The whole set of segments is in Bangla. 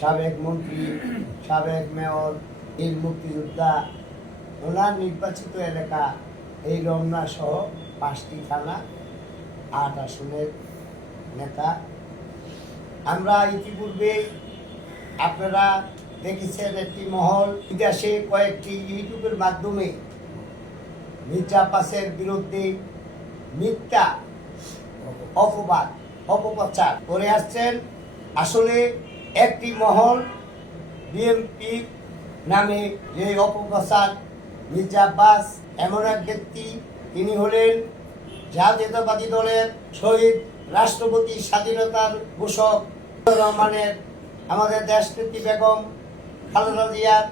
সাবেক মন্ত্রী, সাবেক মেয়র বীর মুক্তিযোদ্ধা ওনার নির্বাচিত এলাকা, এই রমনা সহ পাঁচটি থানা, আট আসনের নেতা। আমরা ইতিপূর্বে আপনারা দেখেছেন একটি মহল। বিদেশে কয়েকটি ইউটিউবের মাধ্যমে মির্জা পাসের বিরুদ্ধে মিথ্যা অপবাদ, অপপ্রচার করে আসছেন। আসলে একটি মহল বিএনপি নামে যে অপপ্রচার মির্জা আব্বাস এমন এক ব্যক্তি, তিনি হলেন জাতীয়তাবাদী দলের শহীদ রাষ্ট্রপতি স্বাধীনতার ঘোষক রহমানের। আমাদের দেশনেত্রী বেগম খালেদা জিয়ার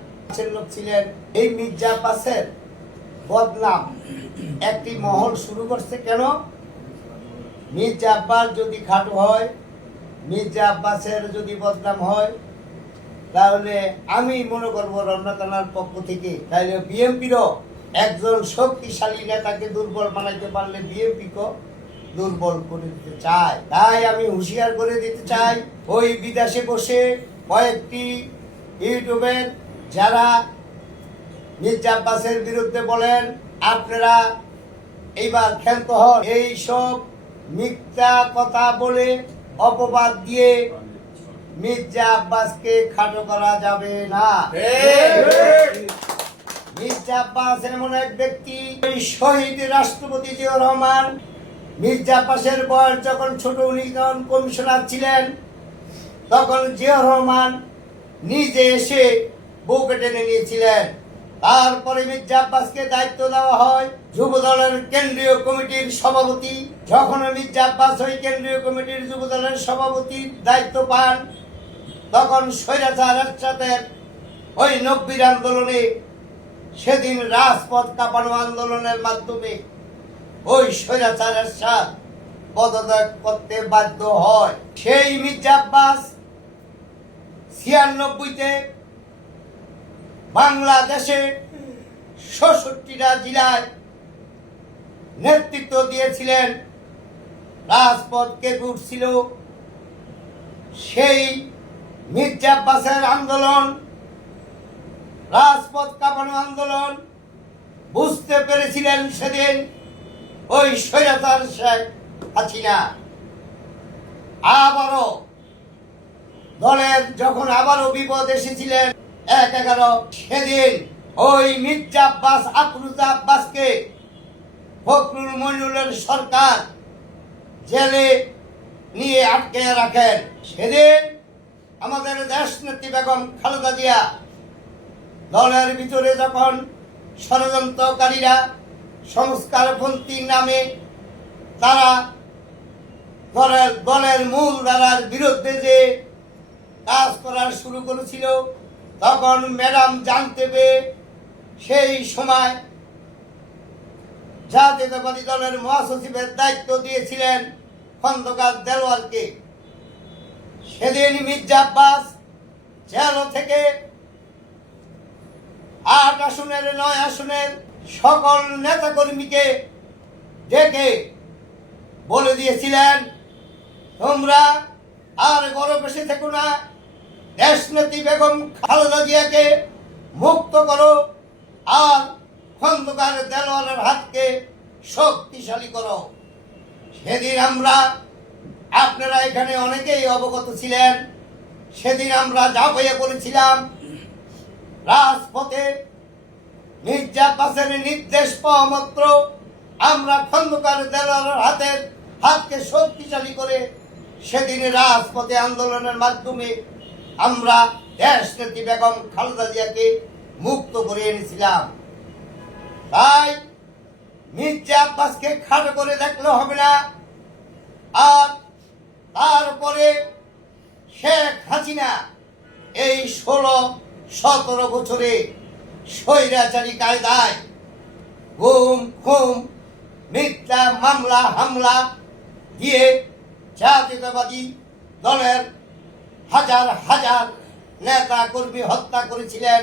লোক ছিলেন। এই মির্জা আব্বাসের বদনাম একটি মহল শুরু করছে কেন? মির্জা আব্বাস যদি খাটো হয় মির্জা আব্বাসের যদি বদনাম হয়, তাহলে আমি মনে করব রমনা থানার পক্ষ থেকে, তাহলে বিএনপিরও একজন শক্তিশালী নেতাকে দুর্বল বানাইতে পারলে বিএনপিকে দুর্বল করে দিতে চায়। তাই আমি হুঁশিয়ার করে দিতে চাই, ওই বিদেশে বসে কয়েকটি ইউটিউবের যারা মির্জা আব্বাসের বিরুদ্ধে বলেন, আপনারা এইবার ক্ষান্ত হন। এই সব মিথ্যা কথা বলে অপবাদ দিয়ে মির্জা আব্বাসকে খাটো করা যাবে না। মির্জা আব্বাস এমন এক ব্যক্তি শহীদ রাষ্ট্রপতি জিয়াউর রহমান, মির্জা আব্বাসের বয়স যখন ছোট, উনি কমিশনার ছিলেন, তখন জিয়াউর রহমান নিজে এসে বুকে টেনে নিয়েছিলেন। তারপরে মির্জা আব্বাসকে দায়িত্ব দেওয়া হয় যুব দলের কেন্দ্রীয় কমিটির সভাপতি। যখন মির্জা আব্বাস ওই কেন্দ্রীয় কমিটির যুব দলের সভাপতির দায়িত্ব পান, তখন স্বৈরাচার ওই নব্বীর আন্দোলনে, সেদিন রাজপথ কাঁপানো আন্দোলনের মাধ্যমে ওই স্বৈরাচার এরশাদ পদত্যাগ করতে বাধ্য হয়। সেই মির্জা আব্বাস ছিয়ানব্বইতে বাংলাদেশে ষষ্ঠীটা জেলায় নেতৃত্ব দিয়েছিলেন রাজপথ কে ছিল সেই মির্জা আন্দোলন, রাজপথ কাঁপানো আন্দোলন বুঝতে পেরেছিলেন সেদিন ওই স্বৈরাচার শেখ হাসিনা। আবারও দলের যখন আবারও বিপদ এসেছিলেন এক এগারো, সেদিন ওই মির্জা আব্বাস, আফরুজা আব্বাসকে ফখরুল মইনুলের সরকার জেলে নিয়ে আটকে রাখেন। সেদিন আমাদের দেশ নেত্রী বেগম খালেদা জিয়া দলের ভিতরে যখন ষড়যন্ত্রকারীরা সংস্কারপন্থীর নামে তারা দলের দলের মূল ধারার বিরুদ্ধে যে কাজ করা শুরু করেছিল তখন ম্যাডাম জানতে পেয়ে সেই সময় জাতীয়তাবাদী দলের মহাসচিবের দায়িত্ব দিয়েছিলেন খন্দকার দেলোয়ারকে। সেদিন মির্জা আব্বাস জেল থেকে আট আসনের, নয় আসনের সকল নেতাকর্মীকে ডেকে বলে দিয়েছিলেন, তোমরা আর গরম এসে থেকো না দেশনেত্রী বেগম খালেদা জিয়াকে মুক্ত করো আর খন্দকার দেলোয়ারের হাতকে শক্তিশালী করো। সেদিন আমরা, আপনারা এখানে অনেকেই অবগত ছিলেন, সেদিন আমরা ঝাঁপাইয়া করেছিলাম রাজপথে মির্জা আব্বাসের নির্দেশ পাওয়া মাত্র আমরা খন্দকার দেলোয়ারের হাতের হাতকে শক্তিশালী করে সেদিন রাজপথে আন্দোলনের মাধ্যমে আমরা দেশ নেত্রী বেগম খালেদা জিয়াকে মুক্ত করে এনেছিলাম। তাই মির্জা আব্বাসকে খাটো করে দেখলে হবে না। আর তারপরে শেখ হাসিনা এই ষোলো, সতেরো বছরে স্বৈরাচারী কায়দায় ঘুম খুম, মিথ্যা মামলা, হামলা দিয়ে জাতীয়তাবাদী দলের হাজার হাজার নেতা কর্মী হত্যা করেছিলেন,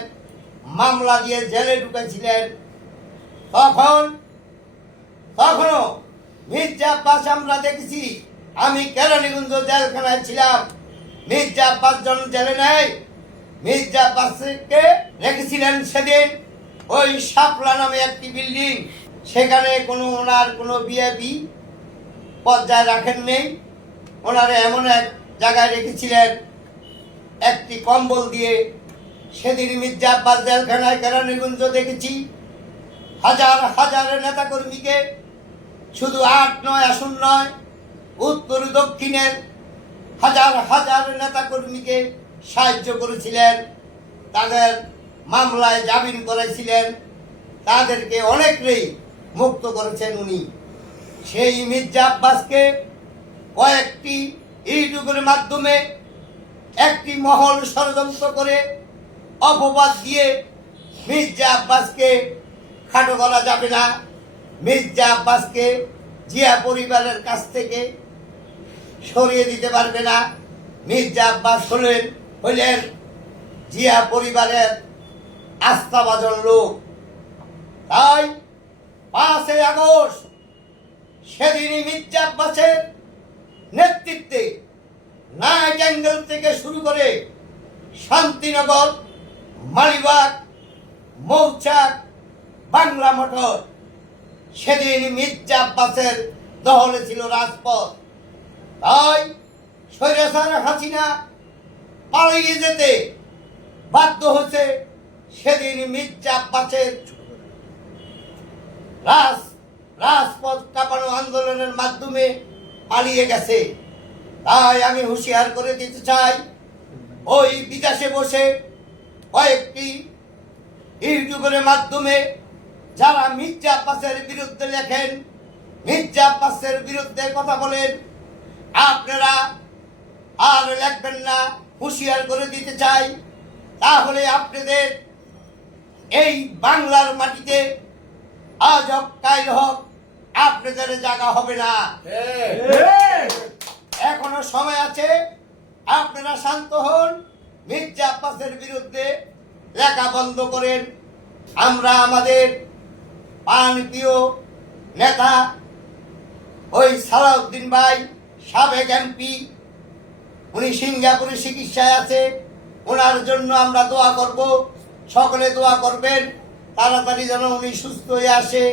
মামলা দিয়ে জেলে ঢুকেছিলেন। তখন, তখনও মির্জা আব্বাস আমরা দেখেছি, আমি কেরানীগঞ্জ জেলখানায় ছিলাম। মির্জা আব্বাস জন জেলে নেয়, মির্জা আব্বাসকে রেখেছিলেন সেদিন ওই সাপলা নামে একটি বিল্ডিং। সেখানে কোনো ওনার কোনো বিএবি পর্যায়ে রাখেন নেই ওনারা এমন এক জায়গায় রেখেছিলেন একটি কম্বল দিয়ে সেদিন মির্জা আব্বাস জেলখানায় কেরানীগঞ্জ দেখেছি। হাজার হাজার নেতাকর্মীকে শুধু আট নয় আসন নয়, উত্তর দক্ষিণের হাজার হাজার নেতাকর্মীকে সাহায্য করেছিলেন, তাদের মামলায় জামিন করেছিলেন, তাদেরকে অনেকটাই মুক্ত করেছেন উনি। সেই মির্জা আব্বাসকে কয়েকটি ইউটিউবের মাধ্যমে একটি মহল ষড়যন্ত্র করে অপবাদ দিয়ে মির্জা আব্বাসকে খাটো করা যাবে না। মির্জা আব্বাসকে জিয়া পরিবারের কাছ থেকে সরিয়ে দিতে পারবে না। মির্জা আব্বাস হলেন হইলেন জিয়া পরিবারের আস্থাভাজন লোক। তাই পাঁচই আগস্ট সেদিনই মির্জা আব্বাসের নেতৃত্বে নাইট থেকে শুরু করে শান্তিনগর, মালিবাগ, মৌচাক, বাংলা মোটর। সেদিন মির্জা আব্বাসের দহলে ছিল রাজপথ। তাই সৈরাসার হাসিনা পালিয়ে যেতে বাধ্য হচ্ছে সেদিন মির্জা আব্বাসের। রাজ, রাজপথ কাঁপানো আন্দোলনের মাধ্যমে পালিয়ে গেছে। তাই আমি হুঁশিয়ার করে দিতে চাই। ওই বিদেশে বসে কয়েকটি ইউটিউবের মাধ্যমে যারা মির্জা আব্বাসের বিরুদ্ধে লেখেন মির্জা আব্বাসের বিরুদ্ধে কথা বলেন আপনারা আর লিখবেন না হুঁশিয়ার করে দিতে চাই। তাহলে আপনাদের এই বাংলার মাটিতে আজ হোক কাল হোক আপনাদের জায়গা হবে না। এখনও সময় আছে, আপনারা শান্ত হন, মির্জা আব্বাসের বিরুদ্ধে লেখা বন্ধ করেন। আমরা আমাদের প্রাণপ্রিয় নেতা ওই সালাউদ্দিন ভাই, সাবেক এমপি, উনি সিঙ্গাপুরে চিকিৎসায় আছে, ওনার জন্য আমরা দোয়া করব। সকলে দোয়া করবেন, তাড়াতাড়ি যেন উনি সুস্থ হয়ে আসে।